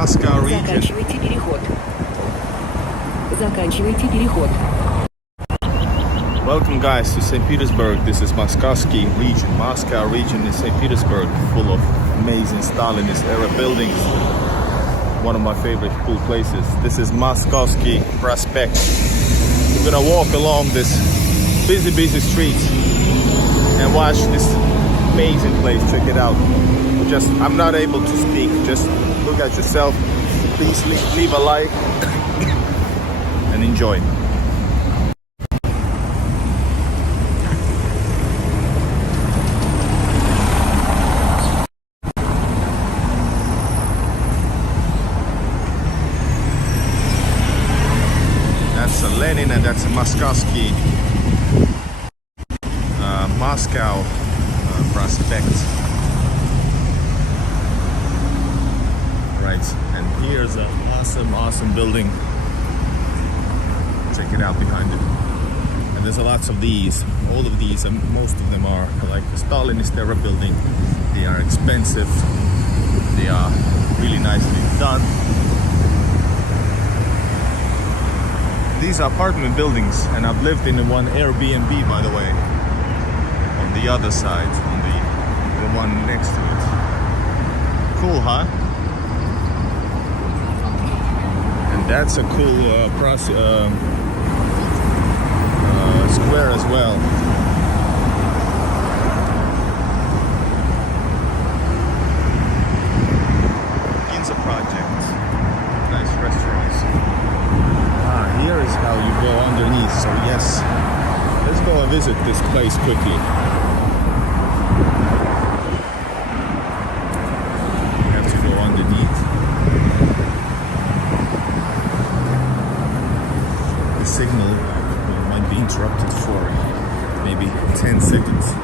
Moscow region. Заканчивайте переход. Заканчивайте переход. Welcome guys to St. Petersburg. This is Moskovsky region, Moscow region in St. Petersburg, full of amazing Stalinist era buildings. One of my favorite cool places. This is Moskovsky Prospect. We're gonna walk along this busy streets and watch this amazing place. Check it out. I'm not able to speak. Just look at yourself. Please leave a like and enjoy. That's a Lenin and that's a Moskovsky Moscow Prospect. Right, and here's an awesome building. Check it out behind it. And there's lots of these. All of these, and most of them are like the Stalinist era building. They are expensive. They are really nicely done. These are apartment buildings, and I've lived in one Airbnb, by the way, on the other side, on the one next to it. Cool, huh? And that's a cool square as well. Ginza project. Nice restaurants. Here is how you go underneath. So yes, let's go and visit this place quickly. We have to go underneath. The signal might be interrupted for maybe 10 seconds.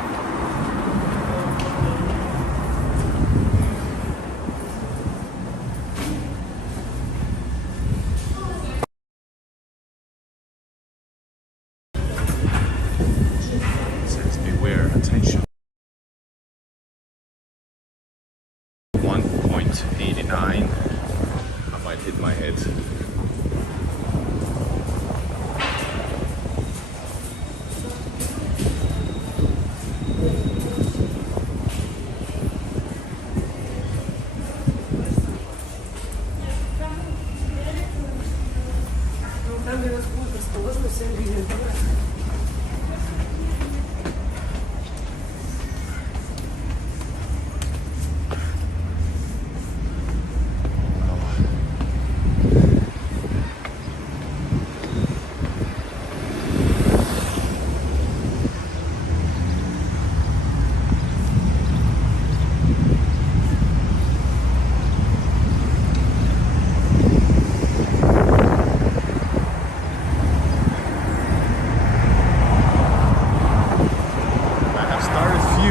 Attention. 1.89. I might hit my head.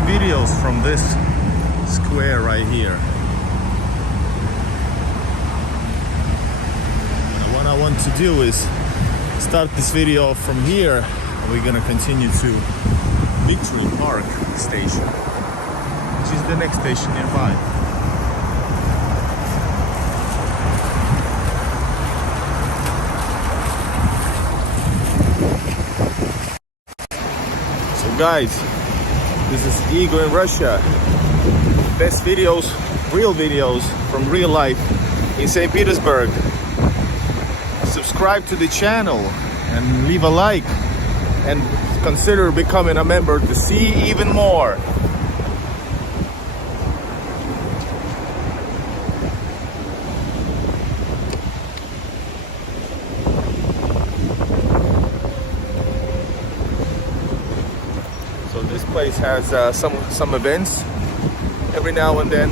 Videos from this square right here. And what I want to do is start this video from here. We're gonna continue to Victory Park station, which is the next station nearby. So guys, this is Igor in Russia. Best videos, real videos from real life in St. Petersburg. Subscribe to the channel and leave a like and consider becoming a member to see even more. So this place has some events every now and then.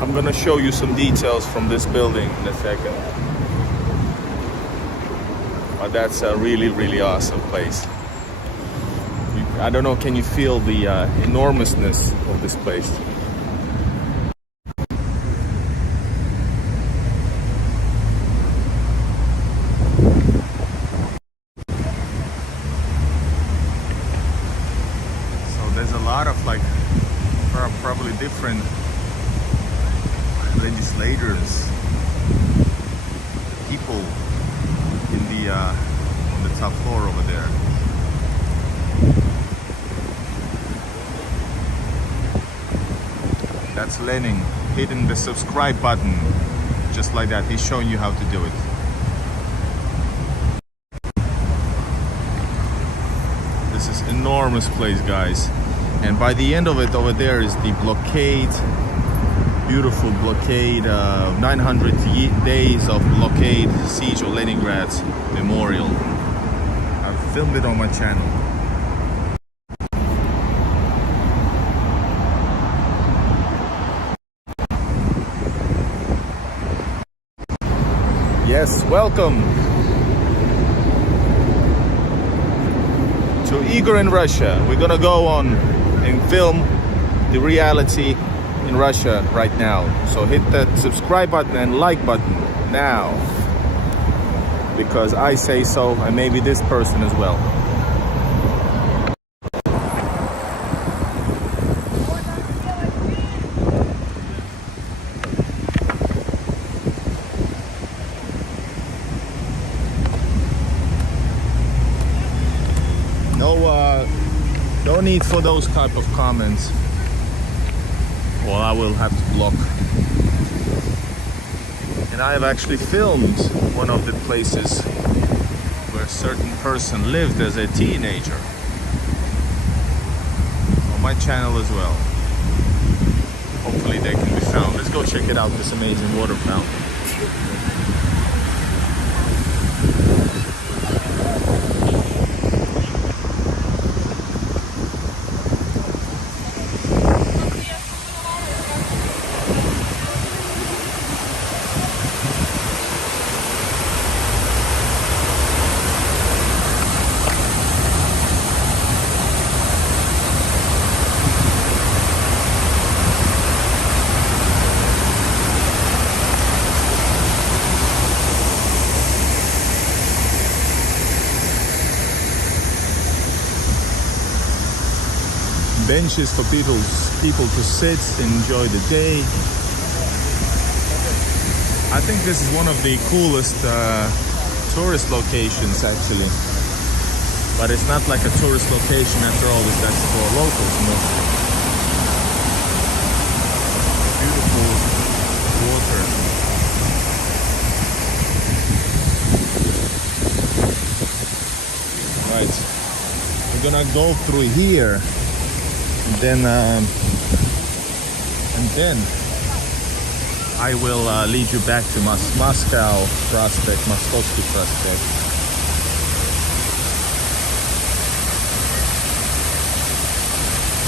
I'm gonna show you some details from this building in a second. But that's a really awesome place. I don't know, can you feel the enormousness of this place? lot of like There are probably different legislators, people in the on the top floor over there. That's Lenin hitting the subscribe button, just like that. He's showing you how to do it. This is enormous place, guys. And by the end of it, over there is the blockade, beautiful blockade, 900 days of blockade, siege of Leningrad's memorial. I've filmed it on my channel. Yes, welcome to Igor in Russia. We're gonna go on and film the reality in Russia right now. So hit that subscribe button and like button now, because I say so, and maybe this person as well. No need for those type of comments, or I will have to block. And I have actually filmed one of the places where a certain person lived as a teenager on my channel as well. Hopefully they can be found. Let's go check it out, this amazing water fountain. Benches for people to sit, enjoy the day. I think this is one of the coolest tourist locations actually, but it's not like a tourist location after all. That's for locals mostly. Beautiful water. Right, we're gonna go through here. And then I will lead you back to Moscow Prospect, Moskovsky Prospect.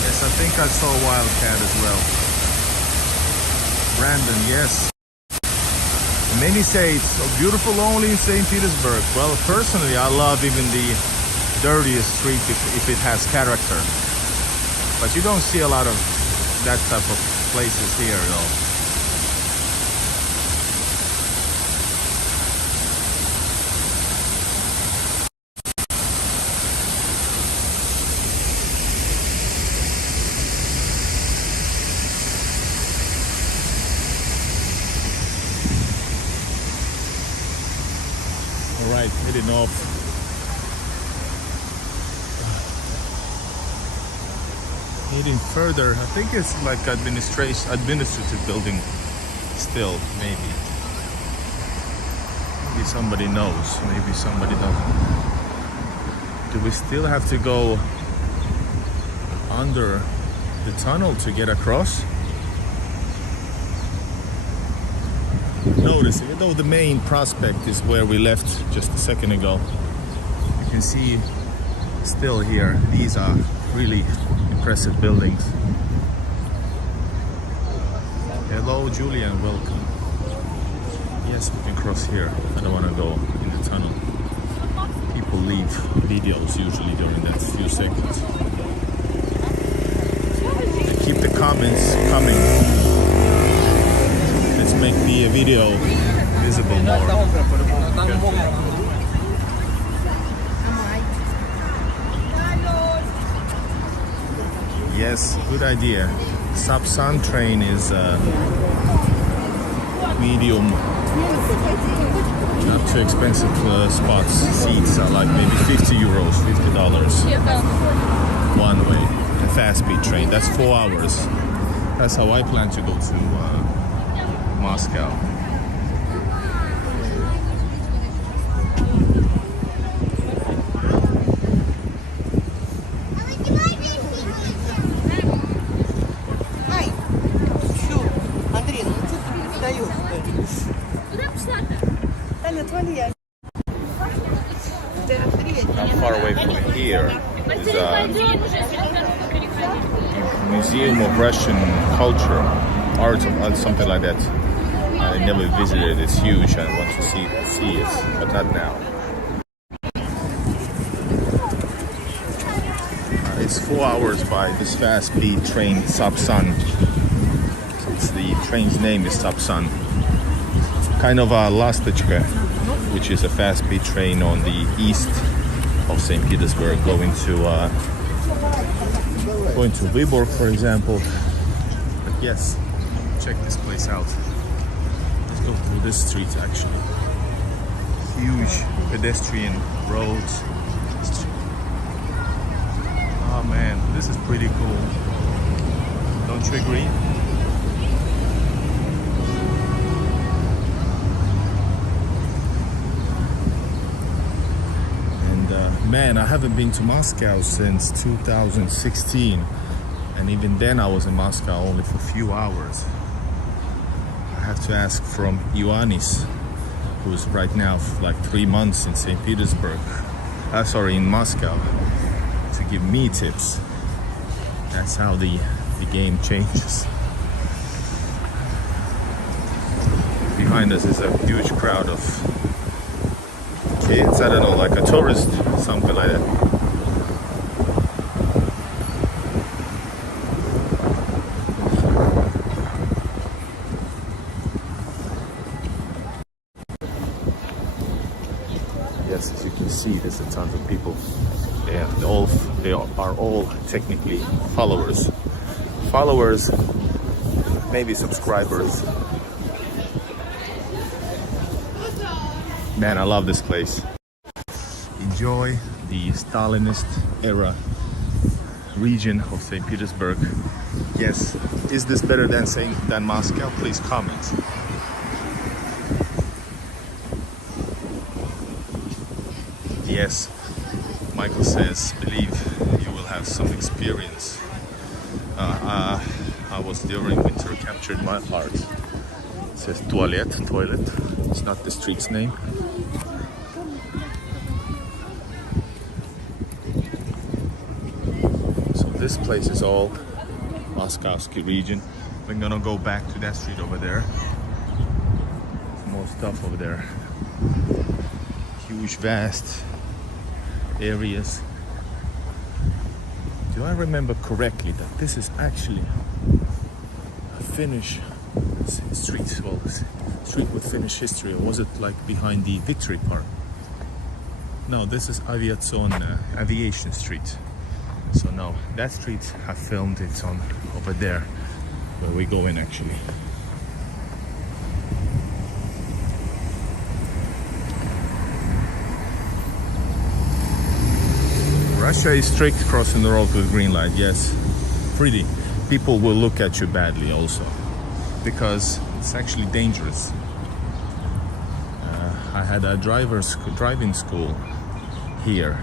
Yes, I think I saw a wildcat as well. Brandon, yes. Many say it's so beautiful only in St. Petersburg. Well, personally, I love even the dirtiest street if it has character. But you don't see a lot of that type of places here, though. All right, heading off. Heading further, I think it's like administrative building still, maybe. Maybe somebody knows, maybe somebody doesn't. Do we still have to go under the tunnel to get across? Notice, even though the main prospect is where we left just a second ago, you can see still here, these are really impressive buildings. Hello, Julian, welcome. Yes, we can cross here. I don't want to go in the tunnel. People leave videos usually during that few seconds. And keep the comments coming. Let's make the video visible more. Okay. Yes, good idea. Sapsan train is medium, not too expensive spots. Seats are like maybe 50 euros, $50 one way. A fast speed train. That's 4 hours. That's how I plan to go to Moscow. Not far away from here is a Museum of Russian Culture, Art, something like that. I never visited. It's huge. I want to see it, but not now. It's 4 hours by this fast-speed train, Sapsan. The train's name is Sapsan. Kind of a Lastочка, which is a fast-speed train on the east of St. Petersburg, going to Vyborg, for example. But yes, check this place out. Let's go through this street actually. Huge pedestrian roads. Oh man, this is pretty cool. Don't you agree? Man, I haven't been to Moscow since 2016, and even then I was in Moscow only for a few hours. I have to ask from Ioannis, who's right now for like 3 months in St. Petersburg, in Moscow, to give me tips. That's how the game changes. Behind us is a huge crowd of kids, I don't know, like a tourist, something like that. Yes, as you can see, there's a ton of people. They are all technically followers. Followers, maybe subscribers. Man, I love this place. Enjoy the Stalinist era region of St. Petersburg. Yes, is this better than Moscow? Please comment. Yes, Michael says, believe you will have some experience. I was during winter, captured my heart. It says toilet. It's not the street's name. This place is all Moskovsky region. We're gonna go back to that street over there. More stuff over there. Huge, vast areas. Do I remember correctly that this is actually a Finnish street? Well, street with Finnish history, or was it like behind the Victory Park? No, this is Aviation Street. So no, that street I filmed it on over there where we go in actually. Russia is strict crossing the road with green light, yes. Pretty. People will look at you badly also, because it's actually dangerous. I had a driving school here.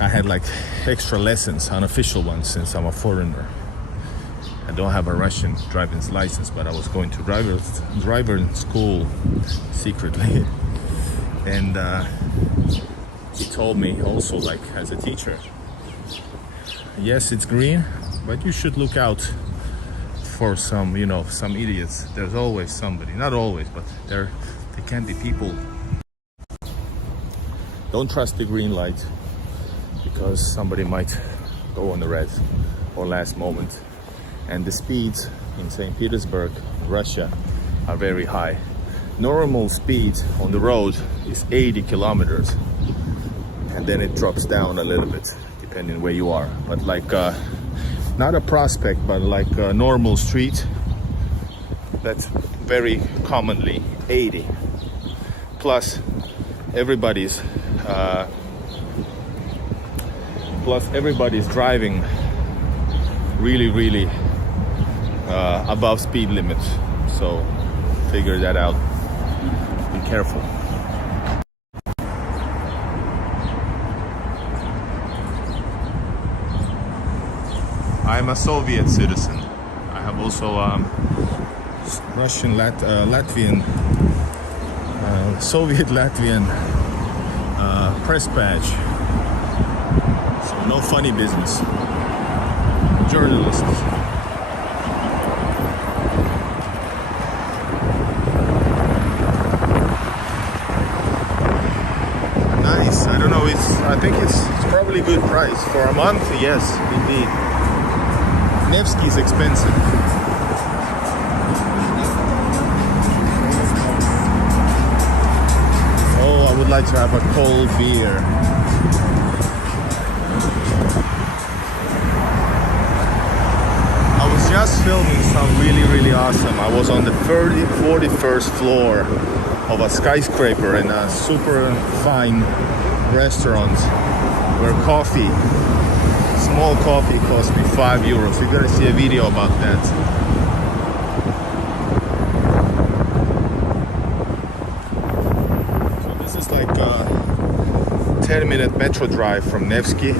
I had like extra lessons, unofficial ones, since I'm a foreigner. I don't have a Russian driving license, but I was going to driver school secretly. And he told me also, like, as a teacher, yes, it's green, but you should look out for some, some idiots. There's always somebody, not always, but there can be people. Don't trust the green light, because somebody might go on the red or last moment. And the speeds in St. Petersburg, Russia, are very high. Normal speed on the road is 80 kilometers, and then it drops down a little bit depending where you are. But like not a prospect, but like a normal street, that's very commonly 80. Plus everybody's driving really above speed limits, so figure that out. Be careful. I'm a Soviet citizen. I have also Russian, Latvian, Soviet Latvian press badge. So no funny business. Journalists. Nice. I don't know. I think it's probably a good price for a month. Yes, indeed. Nevsky is expensive. Oh, I would like to have a cold beer. I was just filming some really awesome. I was on the 41st floor of a skyscraper in a super fine restaurant where small coffee cost me €5. You're gonna see a video about that. So this is like a 10-minute metro drive from Nevsky,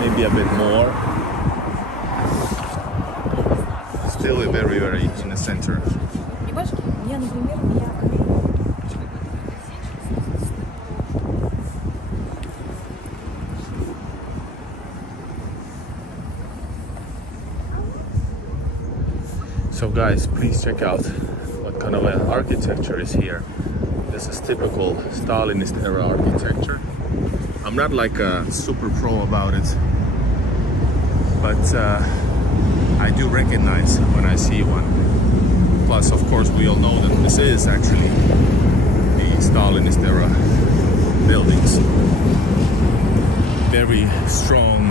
maybe a bit more. Still very in the center. So guys, please check out what kind of architecture is here. This is typical Stalinist era architecture. I'm not like a super pro about it, but I do recognize when I see one. Plus, of course, we all know that this is actually the Stalinist era buildings. Very strong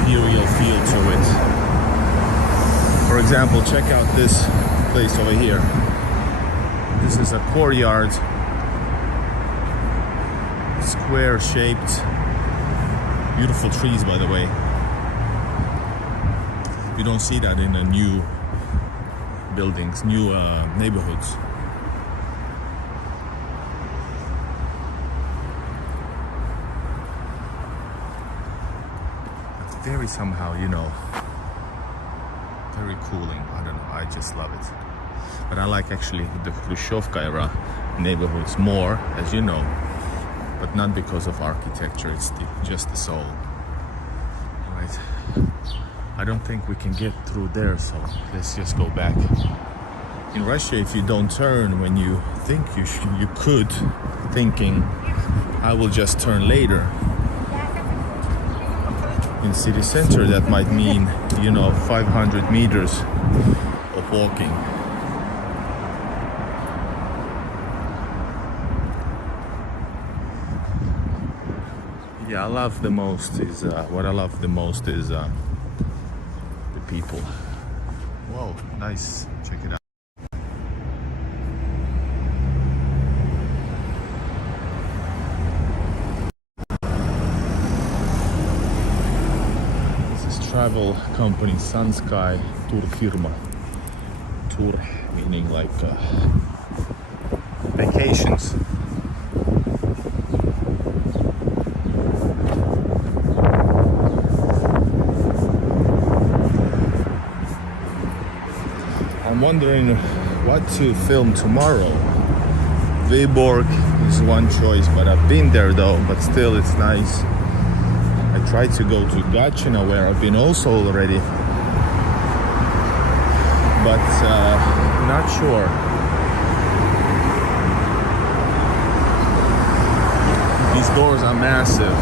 imperial feel to it. For example, check out this place over here. This is a courtyard, square shaped, beautiful trees, by the way. You don't see that in the new buildings, new neighborhoods. It's very somehow, very cooling. I don't know, I just love it. But I like actually the Khrushchevka era neighborhoods more, as you know, but not because of architecture, it's just the soul. Right. I don't think we can get through there, so let's just go back. In Russia, if you don't turn when you think you could, thinking I will just turn later. In city center, that might mean 500 meters of walking. Yeah, what I love the most is the people. Whoa, nice. Check it out. Travel company Sunsky Tour firma. Tour meaning like vacations. I'm wondering what to film tomorrow. Viborg is one choice, but I've been there though, but still it's nice. I tried to go to Gachina, where I've been also already, but not sure. These doors are massive.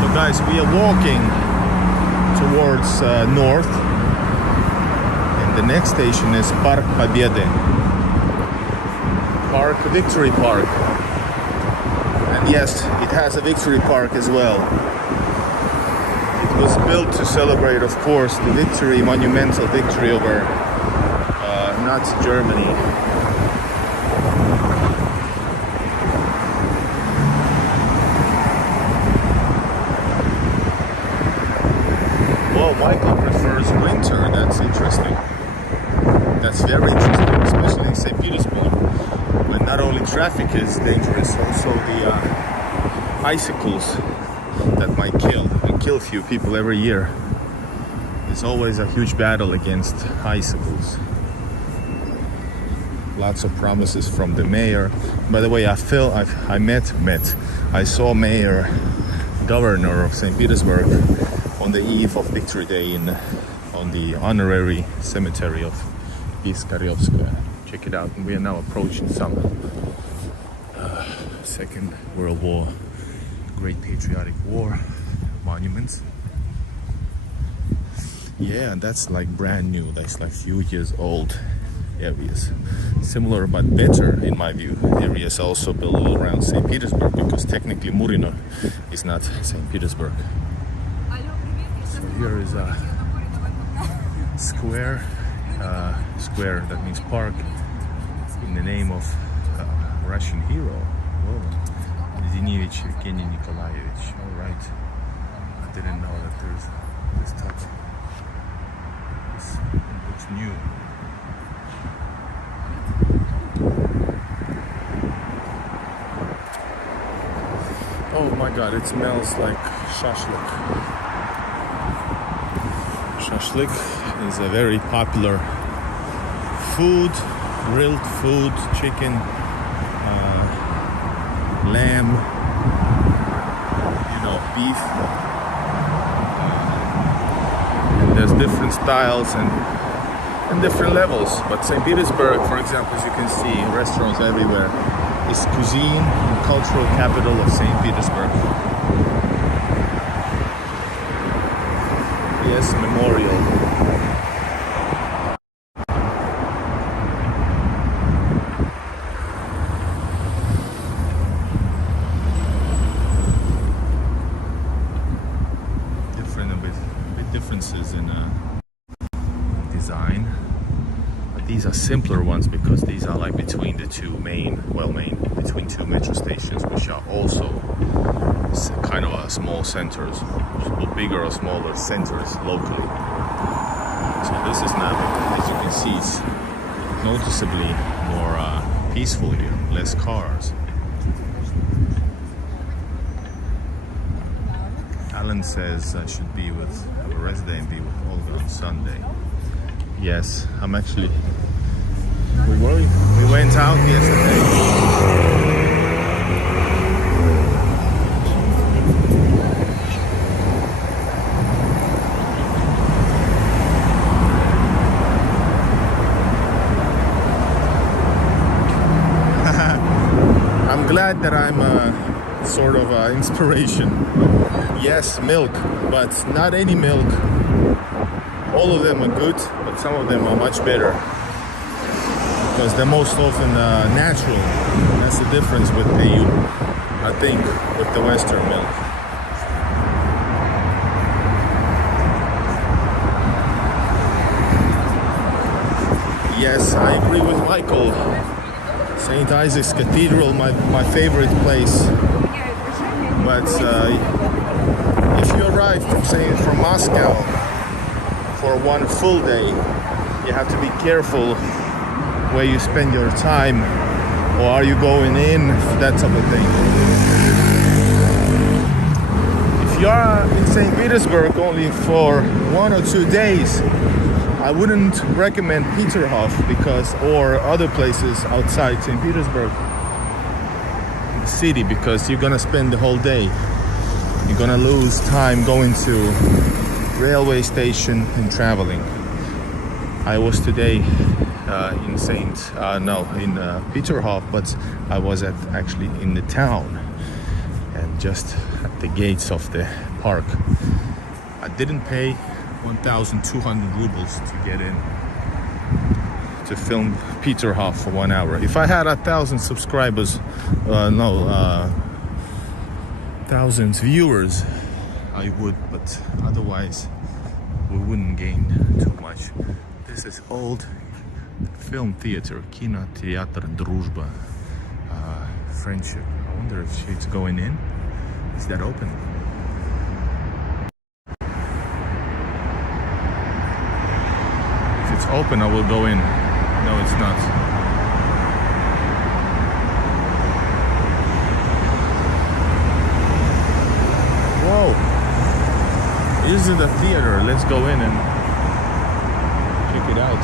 So guys, we are walking towards north, and the next station is Park Победы, Victory Park. And Yes, it has a victory park as well. It was built to celebrate, of course, the victory, monumental victory over Nazi Germany. Well, Michael prefers winter. That's interesting. That's very interesting, especially in St. Petersburg, when not only traffic is dangerous, also the icicles that might kill a few people every year. There's always a huge battle against icicles. Lots of promises from the mayor. By the way, I saw Mayor Governor of St. Petersburg on the eve of Victory Day on the honorary cemetery of Piskaryovskaya. Check it out. And we are now approaching some Second World War, Great Patriotic War monuments. Yeah, that's like brand new. That's like few years old areas. Similar but better, in my view, areas also built all around St. Petersburg, because technically Murino is not St. Petersburg. So here is a square. Square, that means park, in the name of Russian hero. Whoa. Zinevich Evgeny Nikolaevich. Alright. I didn't know that there's this type of... This looks new. Oh my god, it smells like shashlik. Shashlik is a very popular food, grilled food, chicken, lamb, beef. And there's different styles and different levels. But St. Petersburg, for example, as you can see, restaurants everywhere, is cuisine and cultural capital of St. Petersburg. Yes, memorial. Differences in design, but these are simpler ones because these are like between the two between two metro stations, which are also kind of small centers, or bigger or smaller centers locally. So this is now, as you can see, it's noticeably more peaceful here, less cars. Alan says I should be with a resident, be with Olga on Sunday. Yes, I'm actually. We went out yesterday. I'm glad that I'm sort of inspiration. Yes, milk, but not any milk. All of them are good, but some of them are much better because they're most often natural. That's the difference with I think, with the Western milk. Yes, I agree with Michael. St. Isaac's Cathedral, my favorite place. But if you arrive from Moscow for one full day, you have to be careful where you spend your time, or are you going in, that type of thing. If you are in St. Petersburg only for 1 or 2 days, I wouldn't recommend Peterhof or other places outside St. Petersburg city, because you're gonna spend the whole day. You're gonna lose time going to railway station and traveling. I was today in Peterhof, but I was actually in the town and just at the gates of the park. I didn't pay 1,200 rubles to get in to film Peterhof for 1 hour. If I had 1,000 subscribers, thousands viewers, I would, but otherwise we wouldn't gain too much. This is old film theater, Kinoteatr Druzhba, Friendship. I wonder if it's going in. Is that open? If it's open, I will go in. No, it's not. Whoa! Is it a theater? Let's go in and check it out.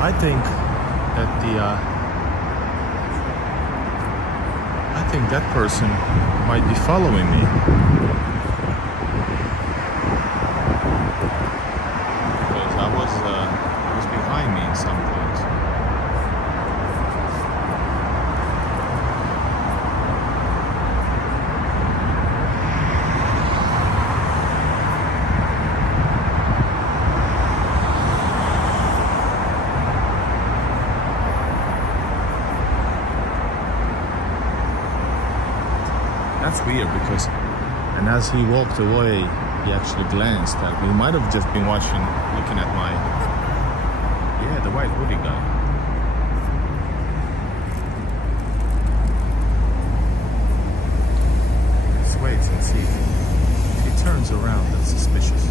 I think that person might be following me. Because I was behind me in some point. That's weird because, and as he walked away, he actually glanced at me. He might have just been watching, looking at my, yeah, the white hoodie guy. Let's wait and see. If he turns around, that's suspicious.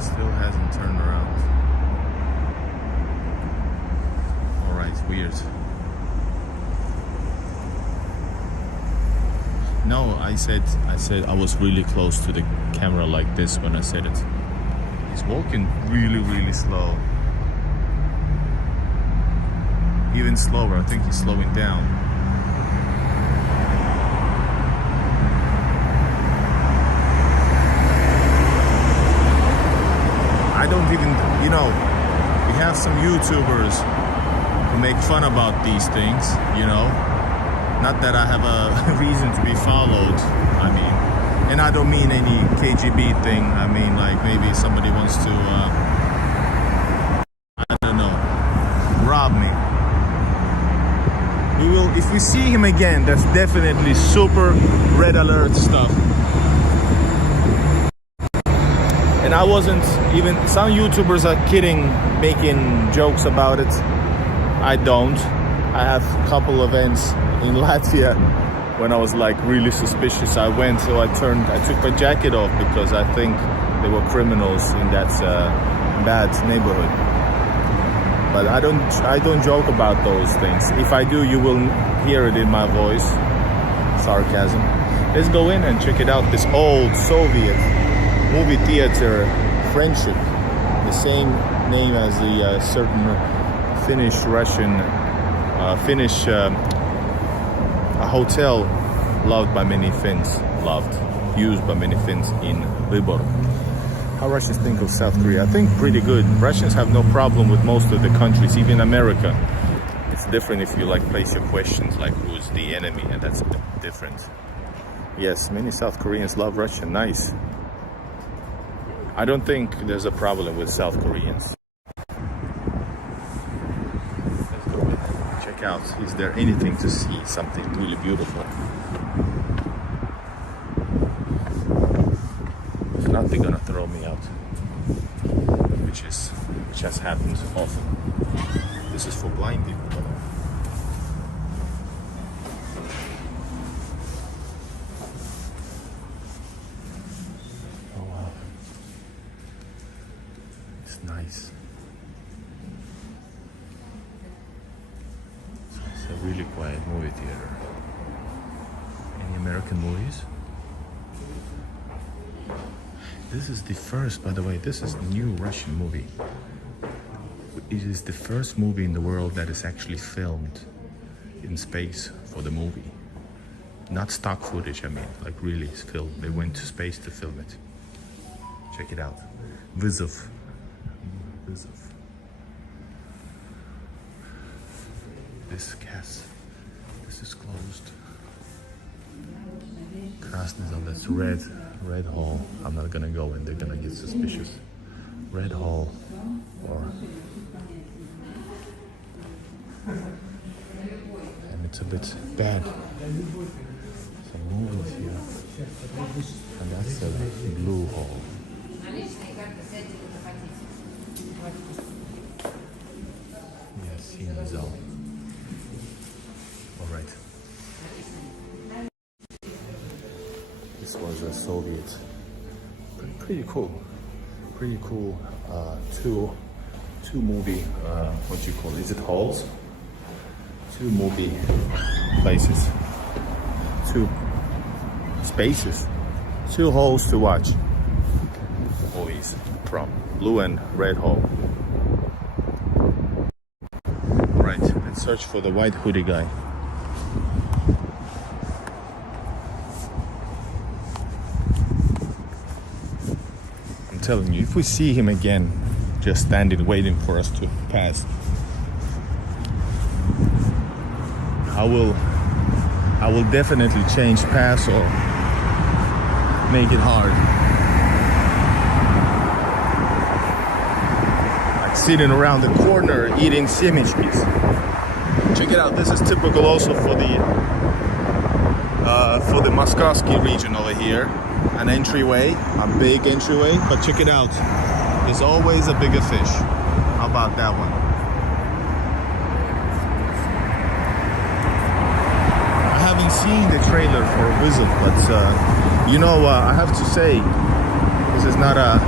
Still hasn't turned around. Alright, weird. No, I said I was really close to the camera like this when I said it. He's walking really, really slow. Even slower, I think he's slowing down. I don't even, you know, we have some YouTubers who make fun about these things, you know. Not that I have a reason to be followed, I mean. And I don't mean any KGB thing, I mean like maybe somebody wants to, I don't know, rob me. We will, if we see him again, that's definitely super red alert stuff. And I wasn't even, some YouTubers are kidding, making jokes about it. I don't. I have a couple events in Latvia when I was like really suspicious. I went, so I took my jacket off because I think there were criminals in that bad neighborhood. But I don't joke about those things. If I do, you will hear it in my voice. Sarcasm. Let's go in and check it out. This old Soviet movie theater, Friendship, the same name as the certain Finnish-Russian, a hotel loved by many Finns, used by many Finns in Viborg. How Russians think of South Korea? I think pretty good. Russians have no problem with most of the countries, even America. It's different if you like place your questions like who's the enemy, and that's a bit different. Yes, many South Koreans love Russia. Nice. I don't think there's a problem with South Koreans. Let's go and check out. Is there anything to see? Something really beautiful. If not, they're gonna throw me out. Which has happened often. This is for blind people. Nice. So it's a really quiet movie theater. Any American movies? This is the first, by the way, this is the new Russian movie. It is the first movie in the world that is actually filmed in space for the movie. Not stock footage, I mean, like really it's filmed. They went to space to film it. Check it out. Vizov. this gas. This is closed. Krasny, that's red hall. I'm not gonna go in, they're gonna get suspicious. Red hall or and it's a bit bad. Some movies here. And that's a blue hall. Yes, Zал. Alright. This was a Soviet. Pretty cool. Pretty cool. Two movie. What you call it? Is it halls? Two movie places. Two spaces. Two halls to watch. Movies from blue and red hall. Alright, let's search for the white hoodie guy. I'm telling you, if we see him again, just standing waiting for us to pass, I will definitely change paths or make it hard. Like sitting around the corner eating semichkis. Check it out. This is typical also for the Moskovsky region over here. An entryway, a big entryway. But check it out. There's always a bigger fish. How about that one? I haven't seen the trailer for a visit, but you know, I have to say, this is not a,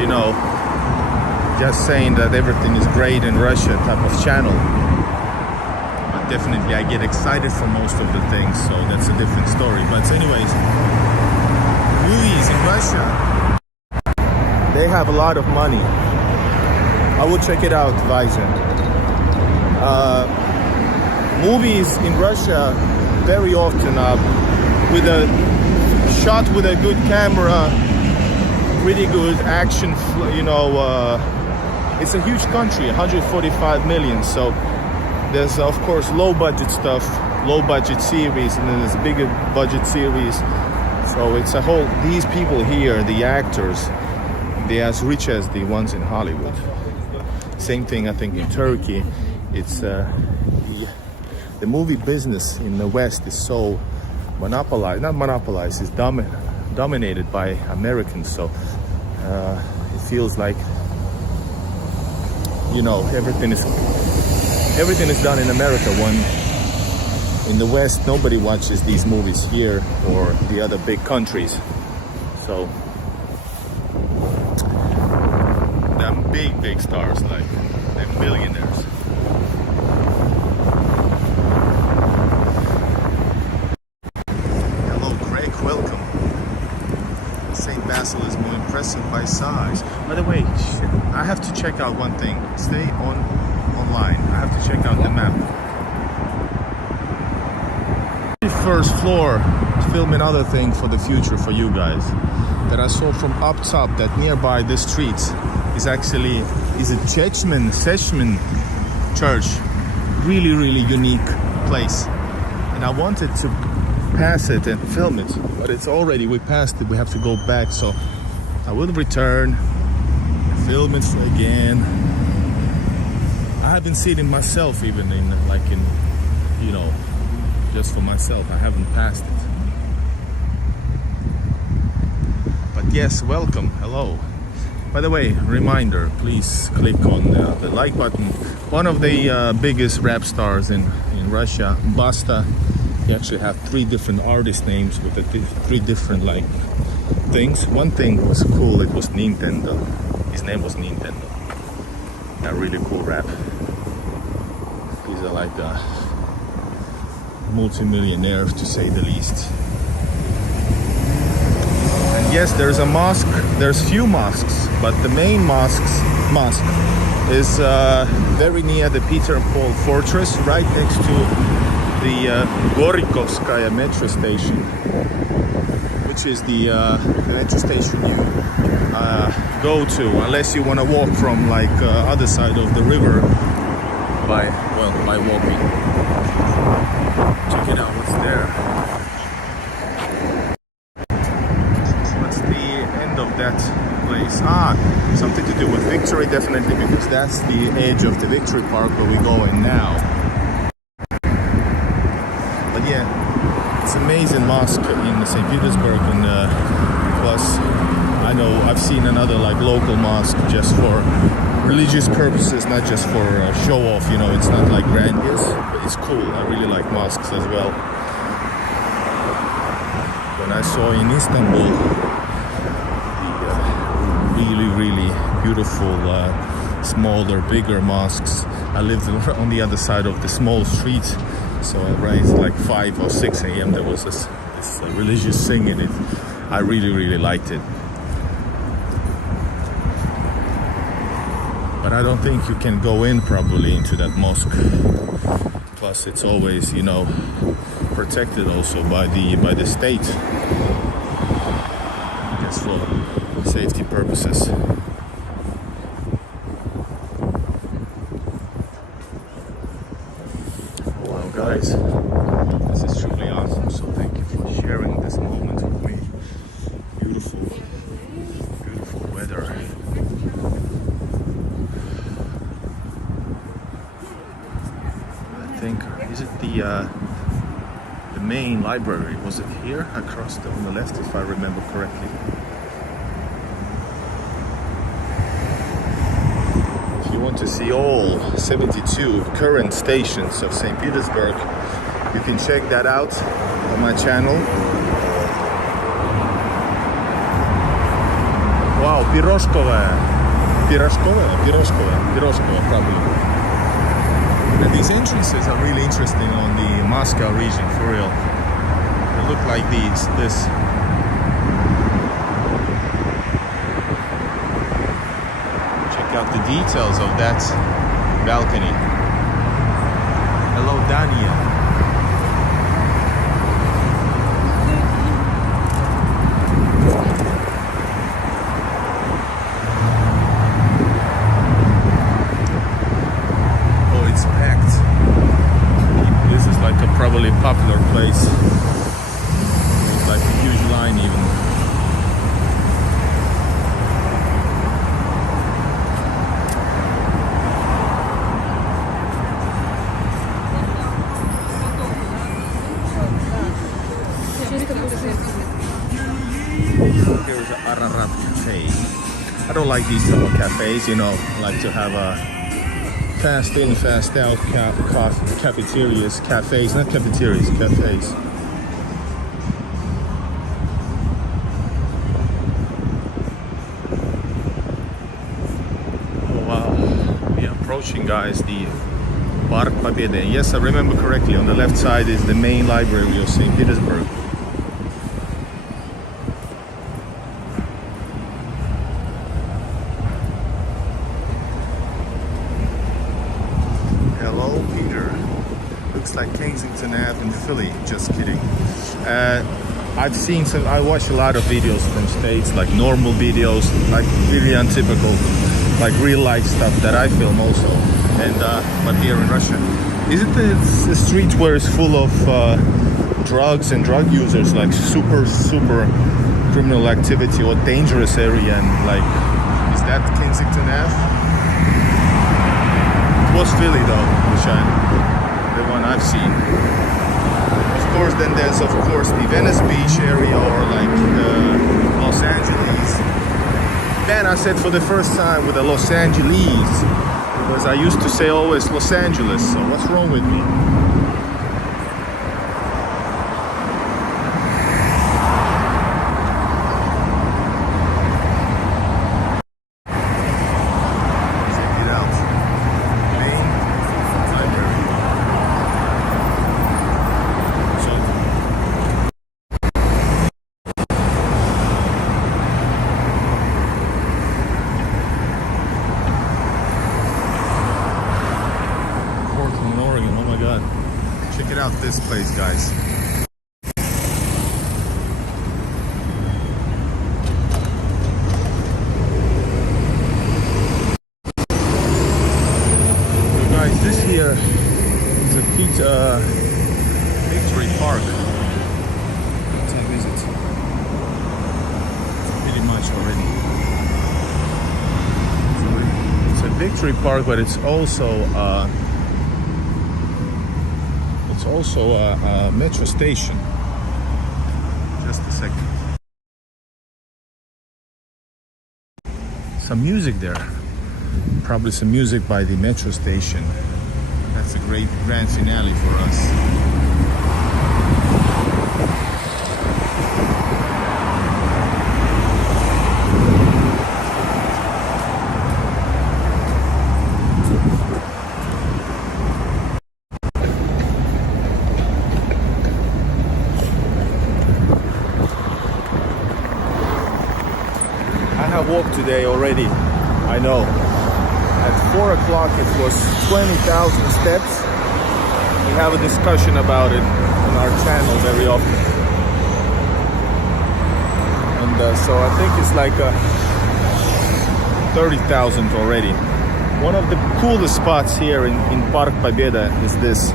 you know, just saying that everything is great in Russia type of channel. But definitely I get excited for most of the things, so that's a different story. But anyways, movies in Russia, they have a lot of money. I will check it out, Vaizan. Movies in Russia very often with a shot with a good camera, pretty good action, you know, it's a huge country, 145 million, so there's of course low budget stuff, low budget series, and then there's bigger budget series. So it's a whole, these people here, the actors, they're as rich as the ones in Hollywood. Same thing I think in Turkey. It's the movie business in the West is so monopolized, not monopolized, it's dominated by Americans. So it feels like, you know, everything is done in America. When in the West nobody watches these movies here or the other big countries. So them big stars, like they're millionaires. Welcome. St. Basil is more impressive by size. By the way, I have to check out one thing. Stay online. I have to check out the map. First floor, film another thing for the future for you guys. That I saw from up top that nearby the street is actually a Sechman church. Really unique place. And I wanted to pass it and film it, but it's already, we passed it, we have to go back, so I will return, film it again. I haven't seen it myself, even in you know, just for myself, I haven't passed it. But yes, welcome, hello. By the way, reminder, please click on the like button. One of the biggest rap stars in Russia, Basta, he actually have 3 different artist names with 3 different like things. One thing was cool, it was Nintendo. His name was Nintendo. A really cool rap. He's like a multi-millionaire to say the least. And yes, there's a mosque, there's few mosques, but the main mosque is very near the Peter and Paul Fortress, right next to the Gorikhovskaya metro station, which is the metro station you go to, unless you want to walk from like other side of the river by walking. Check it out, what's there? What's the end of that place? Something to do with Victory, definitely, because that's the edge of the Victory Park where we're going now. But yeah, it's amazing mosque in St. Petersburg, and plus I know I've seen another like local mosque just for religious purposes, not just for show off, you know. It's not like grandiose, but it's cool. I really like mosques as well. When I saw in Istanbul the really beautiful smaller, bigger mosques, I lived on the other side of the small street, so right like 5 or 6 a.m. there was this religious thing in it. I really liked it. But I don't think you can go in properly into that mosque. Plus, it's always, you know, protected also by the state. I guess for safety purposes. Wow, guys, this is truly awesome. So thank you for sharing this moment with me. Beautiful weather. Is it the main library? Was it here across on the left, if I remember correctly? If you want to see all 72 current stations of St. Petersburg, you can check that out on my channel. Wow, Piroshkova probably. And these entrances are really interesting on the Moscow region, for real. They look like this. Check out the details of that balcony. Hello, Dania. Probably a popular place. It's like a huge line even. Here's an Ararat Cafe. I don't like these type of cafes, you know. I like to have a fast in, fast out cafeterias, cafes, not cafeterias, cafes. Oh wow, we are approaching, guys, the Park Победы. Yes, I remember correctly, on the left side is the main library of St. Petersburg. Like Kensington Ave in Philly, just kidding. I've seen some, I watch a lot of videos from States, like normal videos, like really untypical, like real life stuff that I film also. And but here in Russia, is it the street where it's full of drugs and drug users, like super criminal activity or dangerous area, and like, is that Kensington Ave? It was Philly though, which the one I've seen. Of course, then there's of course the Venice Beach area, or like Los Angeles. Man, I said for the first time with the Los Angeles, because I used to say always Los Angeles, so what's wrong with me? Check it out, this place, guys. So guys, this here Victory Park. Let's visit. Pretty much already. So it's a Victory Park, but it's also a metro station. Just a second. Some music there. Probably some music by the metro station. That's a great grand finale for us. I have walked today already, I know. At 4 o'clock it was 20,000 steps. We have a discussion about it on our channel very often. And so I think it's like 30,000 already. One of the coolest spots here in Park Победа is this.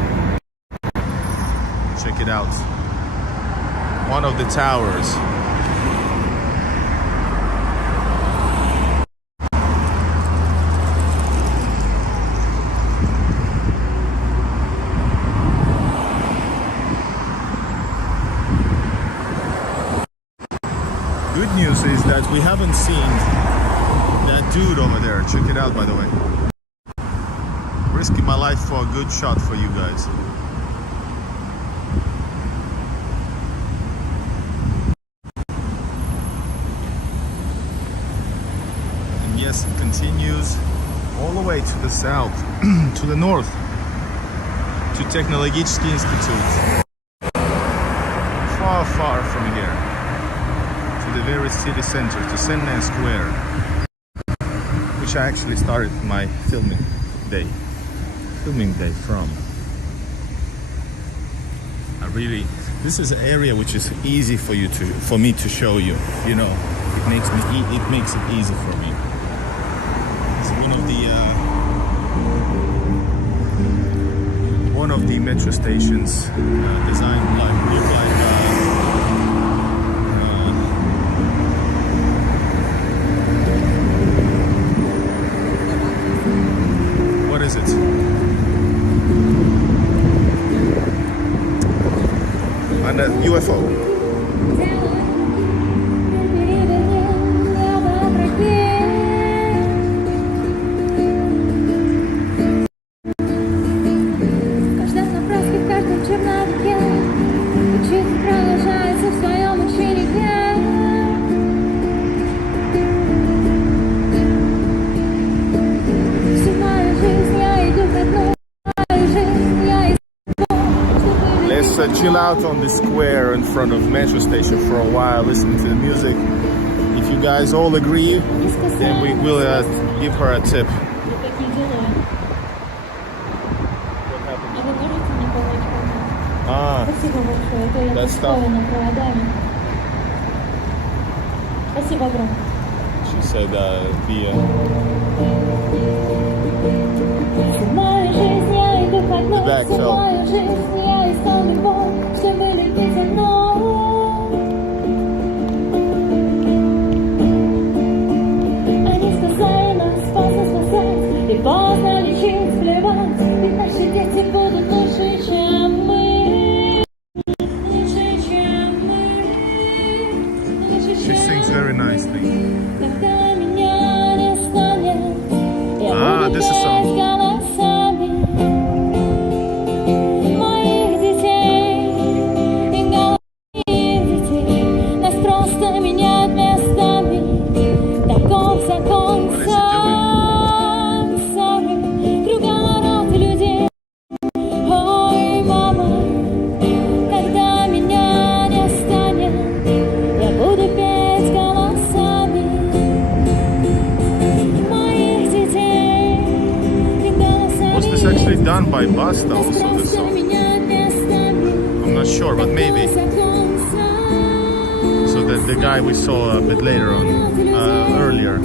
Check it out. One of the towers. Good news is that we haven't seen that dude over there. Check it out, by the way. Risking my life for a good shot for you guys. And yes, it continues all the way to the south, to the north, to Technologiczny Institute. Far, far from here. The very city center, to Senna Square, which I actually started my filming day from. This is an area which is easy for me to show you. You know, it makes it easy for me. It's one of the metro stations designed like what is it? And a UFO. Chill out on the square in front of metro station for a while, listen to the music. If you guys all agree, then we will give her a tip. What happened? That's stuff. She said the back fell. She sings very nicely. This is a song. Done by Basta also, this song. I'm not sure, but maybe. So that the guy we saw a bit later on, earlier.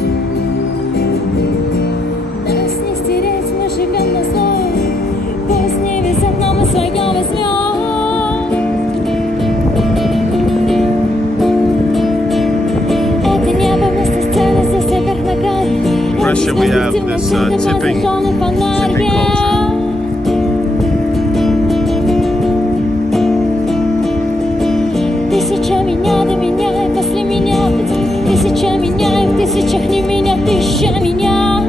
Тряхни меня, ты ища меня.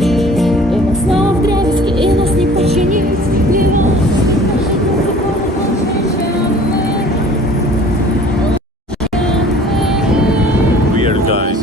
И мы снова в дребезге, и нас не починить. Weird guy.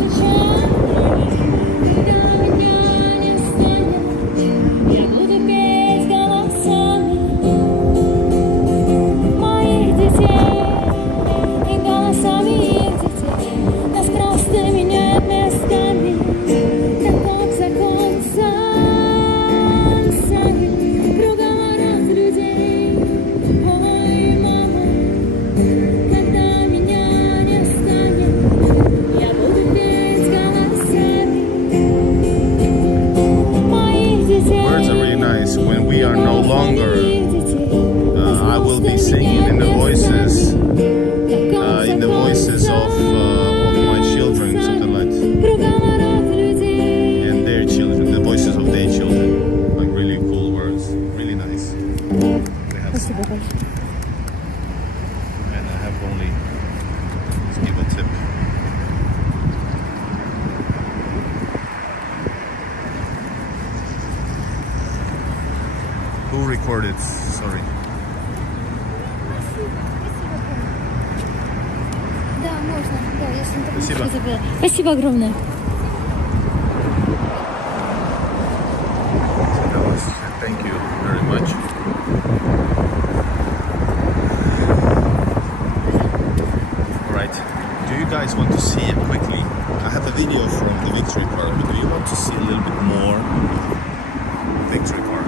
When we are no longer, I will be singing in the voices of my children, something like, and their children, the voices of their children, like really cool words, really nice. They have some, and I have only, let's give a tip. Who recorded? Sorry. Да, можно. Да, я Спасибо. забыла. Спасибо огромное. Thank you very much. Alright. Do you guys want to see it quickly? I have a video from the Victory Park, but do you want to see a little bit more Victory Park?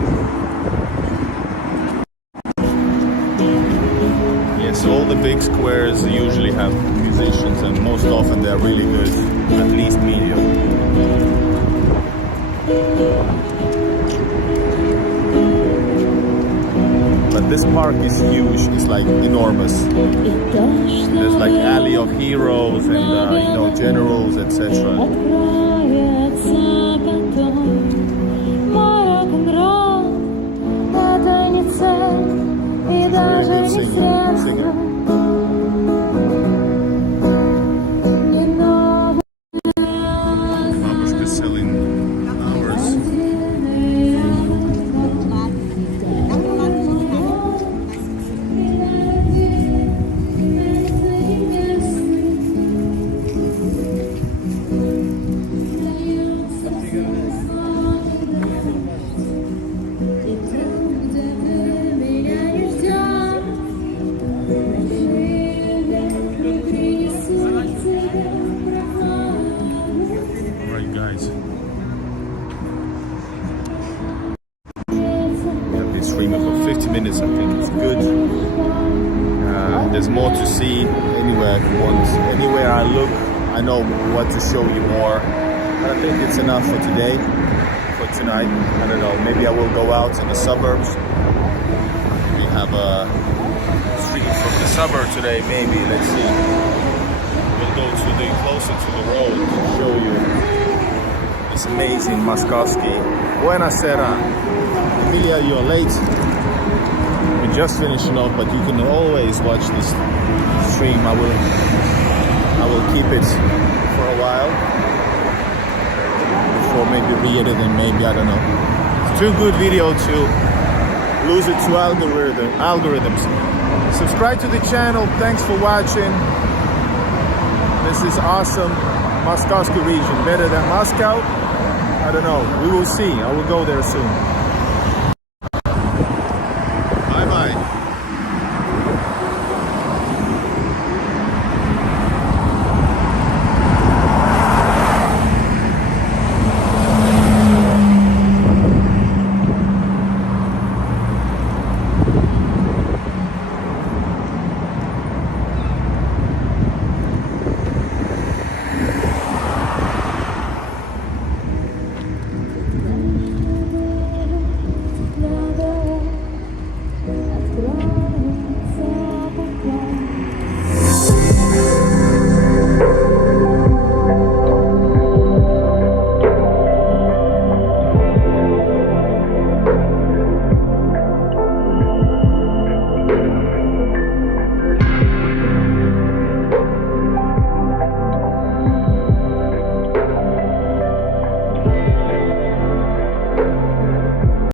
Yes, all the big squares usually have musicians, and most often they're really good, at least medium. But this park is huge, it's like enormous. There's like Alley of Heroes and generals, etc. Streaming for 50 minutes, I think it's good. There's more to see anywhere I want. Anywhere I look, I know what to show you more. But I think it's enough for today, for tonight. I don't know, maybe I will go out in the suburbs. We have a street from the suburb today, maybe, let's see. We'll go to the closer to the road to show you this amazing Moskovsky. Buonasera. Emilia, you're late. We're just finishing off, but you can always watch this stream. I will keep it for a while before maybe re-edit and maybe, I don't know. It's too good video to lose it to algorithms. Subscribe to the channel. Thanks for watching. This is awesome. Moskovsky region, better than Moscow. I don't know. We will see. I will go there soon.